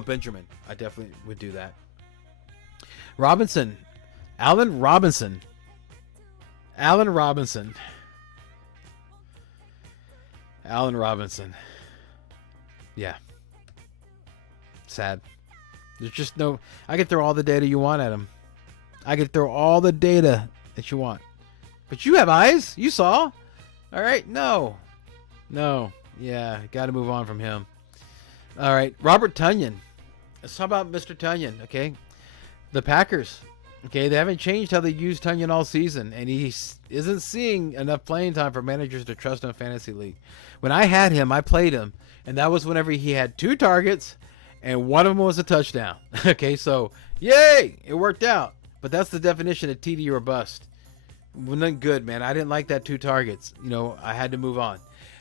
Benjamin. I definitely would do that. Allen Robinson. Yeah. Sad. There's just no. I could throw all the data you want at him. I could throw all the data that you want. But you have eyes. You saw. All right. No. Yeah, got to move on from him. All right, Robert Tonyan. Let's talk about Mr. Tonyan, okay? The Packers, Okay, they haven't changed how they use Tunyon all season, and he isn't seeing enough playing time for managers to trust him in fantasy league. When I had him, I played him, and that was whenever he had 2 targets, and one of them was a touchdown. Okay, so yay, it worked out. But that's the definition of TD or bust. Wasn't good, man. I didn't like that 2 targets. You know, I had to move on.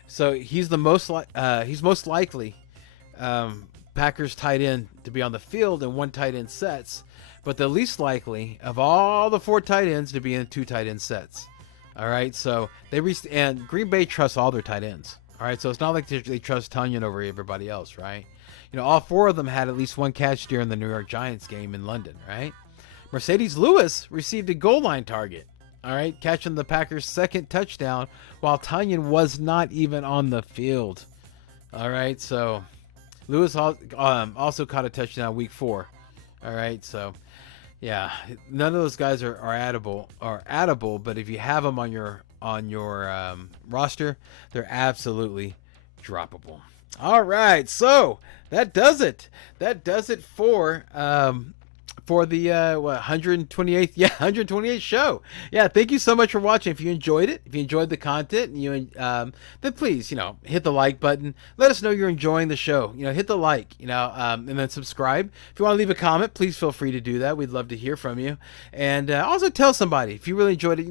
So he's the most most likely Packers tight end to be on the field in 1 tight end sets, but the least likely of all the 4 tight ends to be in 2 tight end sets. All right, so and Green Bay trusts all their tight ends. All right, so it's not like they trust Tunyon over everybody else, right? You know, all 4 of them had at least 1 catch during the New York Giants game in London, right? Mercedes Lewis received a goal line target, all right, catching the Packers' 2nd touchdown while Tunyon was not even on the field. All right, so Lewis also caught a touchdown week 4. All right, so yeah, none of those guys are addable, but if you have them on your roster, they're absolutely droppable. All right, so that does it. That does it for the 128th show. Yeah, thank you so much for watching. If you enjoyed it, if you enjoyed the content, and then please, hit the like button. Let us know you're enjoying the show. Hit the like, and then subscribe. If you want to leave a comment, please feel free to do that. We'd love to hear from you. And also tell somebody if you really enjoyed it.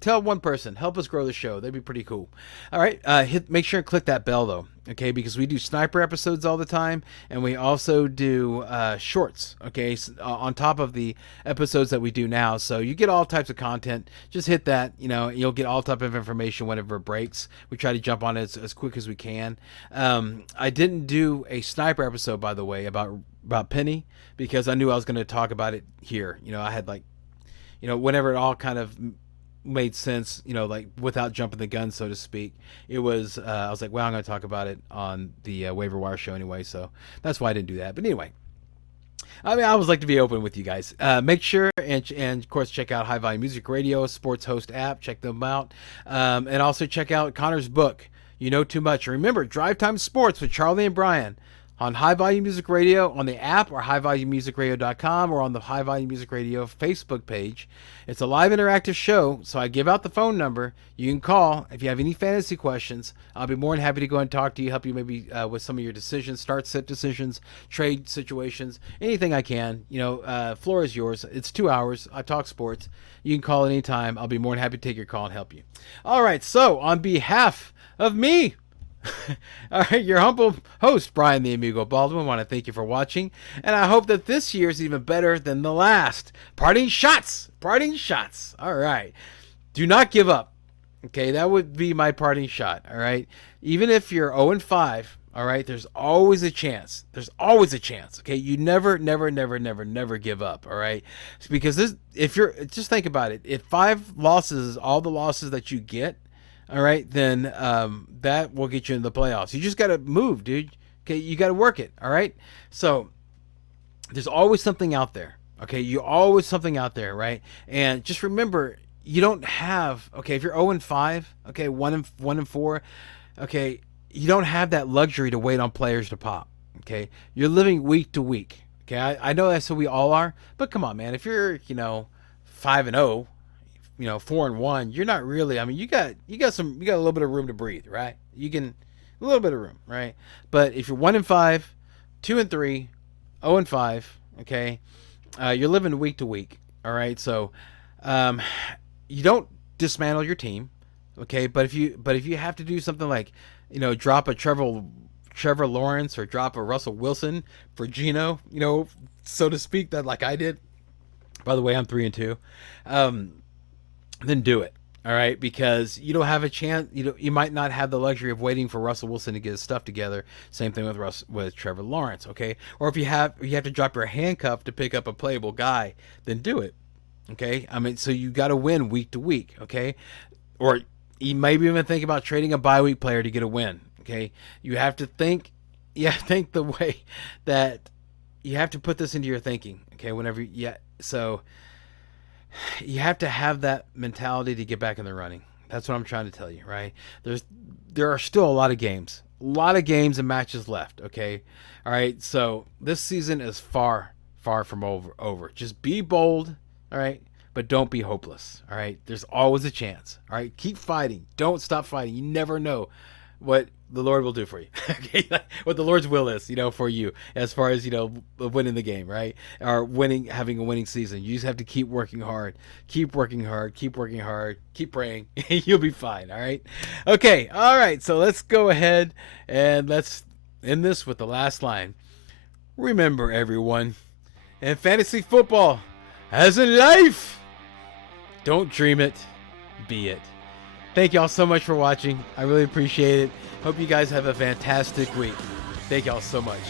Tell one person. Help us grow the show. That'd be pretty cool. All right, make sure and click that bell though. Okay, because we do sniper episodes all the time, and we also do shorts, okay, on top of the episodes that we do now. So you get all types of content. Just hit that, you'll get all type of information whenever it breaks. We try to jump on it as quick as we can. I didn't do a sniper episode, by the way, about Penny, because I knew I was going to talk about it here. I had whenever it all kind of made sense, without jumping the gun, so to speak. It was I was like, well, I'm going to talk about it on the Waiver Wire show anyway, so that's why I didn't do that. But anyway, I always like to be open with you guys. Make sure and of course check out High Volume Music Radio, a sports host app. Check them out, and also check out Connor's book, You Know Too Much. And remember, Drive Time Sports with Charlie and Brian on High Volume Music Radio on the app, or highvolumemusicradio.com, or on the High Volume Music Radio Facebook page. It's a live interactive show, so I give out the phone number. You can call if you have any fantasy questions. I'll be more than happy to go and talk to you, help you maybe with some of your decisions, start set decisions, trade situations, anything I can. Floor is yours. It's 2 hours. I talk sports. You can call anytime. I'll be more than happy to take your call and help you. All right, so on behalf of me, all right, your humble host, Brian the Amigo Baldwin, I want to thank you for watching, and I hope that this year is even better than the last. Parting shots. All right, do not give up. Okay, that would be my parting shot. All right, even if you're 0-5, all right, there's always a chance. Okay, you never give up. All right, because just think about it. If 5 losses is all the losses that you get, all right, then that will get you in the playoffs. You just got to move, dude. Okay, you got to work it, all right? So there's always something out there, okay? You always something out there, right? And just remember, you don't have, okay, if you're 0-5, okay, 1-4, okay, you don't have that luxury to wait on players to pop, okay? You're living week to week, okay? I know that's what we all are, but come on, man. If you're, 5-0, 4-1, you're not really, you got a little bit of room to breathe, right? A little bit of room, right? But if you're 1-5, 2-3, 0-5, okay, you're living week to week, all right? So, you don't dismantle your team, okay? But if you have to do something like, drop a Trevor Lawrence or drop a Russell Wilson for Geno, so to speak, that like I did. By the way, I'm 3-2. Then do it. All right, because you don't have a chance. You might not have the luxury of waiting for Russell Wilson to get his stuff together. Same thing with Trevor Lawrence. Okay, or if you have to drop your handcuff to pick up a playable guy, then do it. Okay, so you got to win week to week. Okay, or you maybe even think about trading a bye week player to get a win. Okay, you have to think. Think the way that you have to put this into your thinking. Okay, so. You have to have that mentality to get back in the running. That's what I'm trying to tell you, right? There are still a lot of games and matches left, okay? All right, so this season is far from over. Just be bold, All right. But don't be hopeless. All right. There's always a chance. All right. Keep fighting. Don't stop fighting. You never know what the Lord will do for you. Okay. What the Lord's will is, for you as far as, winning the game, right? Or having a winning season. You just have to keep working hard. Keep working hard. Keep working hard. Keep praying. You'll be fine. All right. Okay. All right. So let's go ahead and let's end this with the last line. Remember, everyone, in fantasy football, as in life, don't dream it, be it. Thank y'all so much for watching. I really appreciate it. Hope you guys have a fantastic week. Thank y'all so much.